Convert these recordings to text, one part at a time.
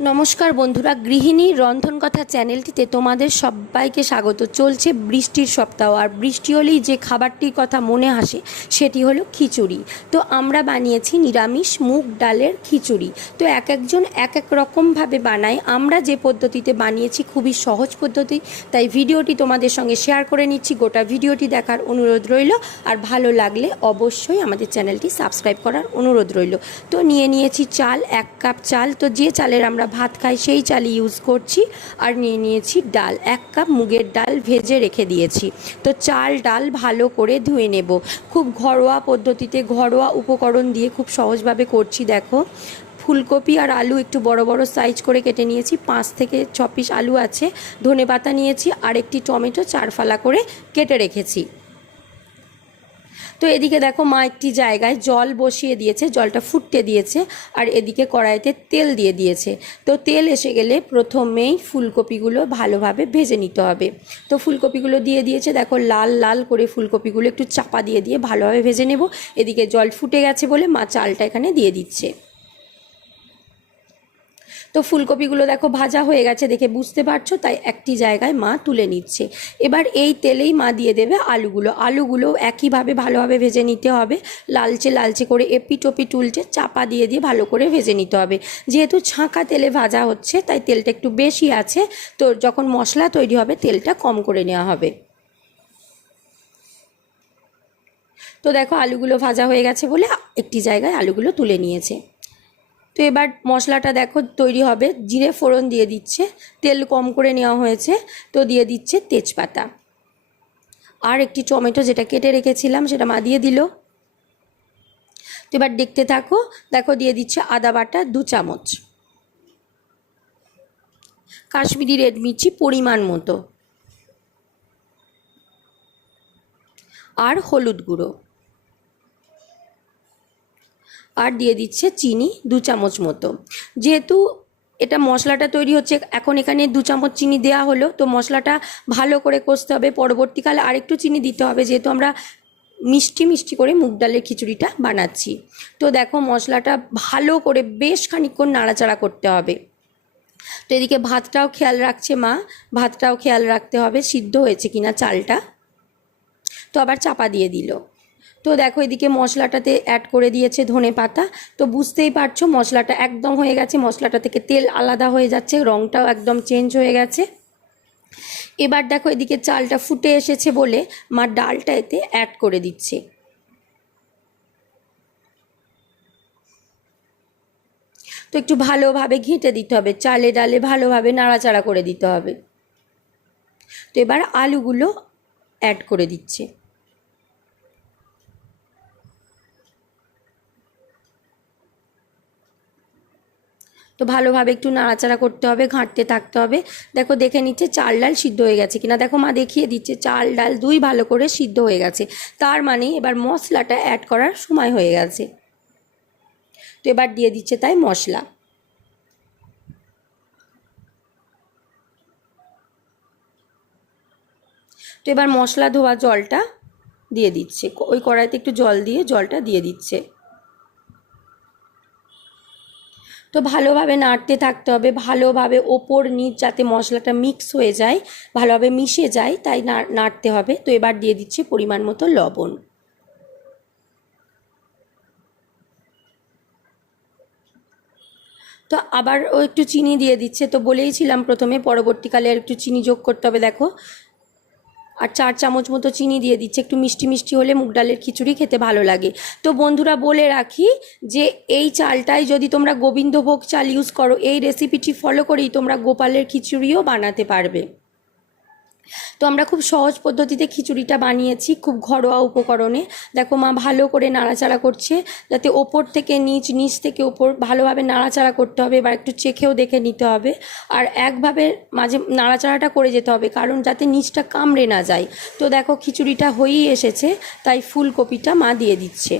নমস্কার বন্ধুরা, গৃহিণী রন্ধন কথা চ্যানেলটিতে তোমাদের সবাইকে স্বাগত। চলছে বৃষ্টির সপ্তাহ, আর বৃষ্টি হলেই যে খাবারটির কথা মনে আসে সেটি হলো খিচুড়ি। তো আমরা বানিয়েছি নিরামিষ মুগ ডালের খিচুড়ি। তো এক একজন এক এক রকমভাবে বানায়। আমরা যে পদ্ধতিতে বানিয়েছি খুবই সহজ পদ্ধতি, তাই ভিডিওটি তোমাদের সঙ্গে শেয়ার করে নিচ্ছি। গোটা ভিডিওটি দেখার অনুরোধ রইল, আর ভালো লাগলে অবশ্যই আমাদের চ্যানেলটি সাবস্ক্রাইব করার অনুরোধ রইল। তো নিয়ে নিয়েছি চাল, এক কাপ চাল। তো যে চালের আমরা ভাত খাই, সেই চালই ইউজ করছি আর নিয়ে নিয়েছি ডাল। এক কাপ মুগের ডাল ভেজে রেখে দিয়েছি। তো চাল, ডাল ভালো করে ধুয়ে নেব। খুব ঘরোয়া পদ্ধতিতে, ঘরোয়া উপকরণ দিয়ে খুব সহজভাবে করছি, দেখো। ফুলকপি আর আলু একটু বড় বড় সাইজ করে কেটে নিয়েছি। পাঁচ থেকে ছ পিস আলু আছে, ধনে পাতা নিয়েছি আর একটি টমেটো চার ফালা করে কেটে রেখেছি। তো এদিকে দেখো মা একটি জায়গায় জল বসিয়ে দিয়েছে, জলটা ফুটতে দিয়েছে আর এদিকে কড়াইতে তেল দিয়ে দিয়েছে। তো তেল এসে গেলে প্রথমেই ফুলকপিগুলো ভালোভাবে ভেজে নিতে হবে। তো ফুলকপিগুলো দিয়ে দিয়েছে, দেখো লাল লাল করে ফুলকপিগুলো একটু চাপা দিয়ে দিয়ে ভালোভাবে ভেজে নেব। এদিকে জল ফুটে গেছে বলে মা চালটা এখানে দিয়ে দিচ্ছে। তো ফুলকপিগুলো দেখো ভাজা হয়ে গেছে, দেখে বুঝতে পারছ? তাই একটি জায়গায় মা তুলে নিচ্ছে। এবার এই তেলেই মা দিয়ে দেবে আলুগুলো। আলুগুলো একইভাবে ভালোভাবে ভেজে নিতে হবে। লালচে লালচে করে এপি টপি টুলটে চাপা দিয়ে দিয়ে ভালো করে ভেজে নিতে হবে। যেহেতু ছাঁকা তেলে ভাজা হচ্ছে, তাই তেলটা একটু বেশি আছে, তো যখন মশলা তৈরি হবে, তেলটা কম করে নেওয়া হবে। তো দেখো আলুগুলো ভাজা হয়ে গেছে বলে একটি জায়গায় আলুগুলো তুলে নিয়েছে। তো এবার মশলাটা দেখো তৈরি হবে। জিরে ফোড়ন দিয়ে দিচ্ছে। তেল কম করে নেওয়া হয়েছে, তো দিয়ে দিচ্ছে তেজপাতা। আর একটি টমেটো যেটা কেটে রেখেছিলাম, সেটা মা দিয়ে দিল। তো এবার দেখতে থাকো, দেখো দিয়ে দিচ্ছে আদা বাটা দু চামচ। কাশ্মীরি রেড মির্চি পরিমাণ মতো। আর হলুদ গুঁড়ো। আর দিয়ে দিচ্ছে চিনি দু চামচ মতো। যেহেতু এটা মশলাটা তৈরি হচ্ছে, এখন এখানে দু চামচ চিনি দেওয়া হলো, তো মশলাটা ভালো করে কষতে হবে। পরবর্তীকালে আরেকটু চিনি দিতে হবে, যেহেতু আমরা মিষ্টি মিষ্টি করে মুগ ডালের খিচুড়িটা বানাচ্ছি। তো দেখো মশলাটা ভালো করে বেশ খানিক্ষণ নাড়াচাড়া করতে হবে। তো এদিকে ভাতটাও খেয়াল রাখছে মা, ভাতটাও খেয়াল রাখতে হবে, সিদ্ধ হয়েছে কিনা চালটা। তো আবার চাপা দিয়ে দিল। তো দেখো এদিকে মশলাটাতে অ্যাড করে দিয়েছে ধনে পাতা। তো বুঝতেই পারছ মশলাটা একদম হয়ে গেছে, মশলাটা থেকে তেল আলাদা হয়ে যাচ্ছে রঙটাও একদম চেঞ্জ হয়ে গেছে। এবার দেখো এদিকে চালটা ফুটে এসেছে বলে মা ডালটা এতে অ্যাড করে দিচ্ছে। তো একটু ভালোভাবে ঘেঁটে দিতে হবে, চালে ডালে ভালোভাবে নাড়াচাড়া করে দিতে হবে। তো এবার আলুগুলো অ্যাড করে দিচ্ছে। তো ভালোভাবে একটু নাড়াচাড়া করতে হবে, ঘাঁটতে থাকতে হবে। দেখো দেখে নিচ্ছে চাল ডাল সিদ্ধ হয়ে গেছে কিনা। দেখো মা দেখিয়ে দিচ্ছে চাল ডাল দুই ভালো করে সিদ্ধ হয়ে গেছে। তার মানে এবার মশলাটা অ্যাড করার সময় হয়ে গেছে। তো এবার দিয়ে দিচ্ছে তাই মশলা। তো এবার মশলা ধোয়া জলটা দিয়ে দিচ্ছে। ওই কড়াইতে একটু জল দিয়ে জলটা দিয়ে দিচ্ছে। তো ভালোভাবে নাড়তে থাকতে হবে, ভালোভাবে ওপর নিচ যাতে মশলাটা মিক্স হয়ে যায়, ভালোভাবে মিশে যায়, তাই নাড়তে হবে। তো এবার দিয়ে দিচ্ছি পরিমাণ মতো লবণ। তো আবার ও একটু চিনি দিয়ে দিচ্ছে। তো বলেইছিলাম প্রথমে, পরবর্তীকালে একটু চিনি যোগ করতে হবে, দেখো। আর চার চামচ মতো চিনি দিয়ে দিচ্ছে। একটু মিষ্টি মিষ্টি হলে মুগ ডালের খিচুড়ি খেতে ভালো লাগে। তো বন্ধুরা, বলে রাখি যে এই চালটাই যদি তোমরা গোবিন্দভোগ চাল ইউজ করো, এই রেসিপিটি ফলো করেই তোমরা গোপালের খিচুড়িও বানাতে পারবে। তো আমরা খুব সহজ পদ্ধতিতে খিচুড়িটা বানিয়েছি খুব ঘরোয়া উপকরণে। দেখো মা ভালো করে নাড়াচাড়া করছে যাতে ওপর থেকে নিচ নিচ থেকে ওপর ভালোভাবে নাড়াচাড়া করতে হবে এবার একটু চেখেও দেখে নিতে হবে। আর একভাবে মাঝে নাড়াচাড়াটা করে যেতে হবে কারণ যাতে নিচটা কামড়ে না যায়। তো দেখো খিচুড়িটা হয়েই এসেছে তাই ফুলকপিটা মা দিয়ে দিচ্ছে।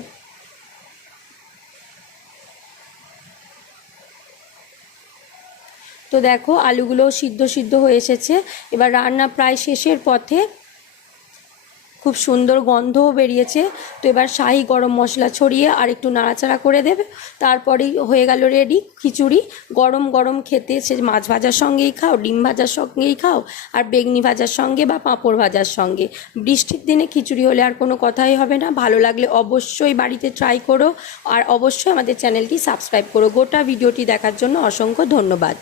তো দেখো আলুগুলো সিদ্ধ সিদ্ধ হয়ে এসেছে। এবার রান্না প্রায় শেষের পথে খুব সুন্দর গন্ধও বেরিয়েছে। তো এবার শাহি গরম মশলা ছড়িয়ে আর একটু নাড়াচাড়া করে দেবে। তারপরেই হয়ে গেল রেডি খিচুড়ি। গরম গরম খেতে সে মাছ ভাজার সঙ্গেই খাও, ডিম ভাজার সঙ্গেই খাও, আর বেগনি ভাজার সঙ্গে বা পাঁপড় ভাজার সঙ্গে। বৃষ্টির দিনে খিচুড়ি হলে আর কোনো কথাই হবে না। ভালো লাগলে অবশ্যই বাড়িতে ট্রাই করো। আর অবশ্যই আমাদের চ্যানেলটি সাবস্ক্রাইব করো। গোটা ভিডিওটি দেখার জন্য অসংখ্য ধন্যবাদ।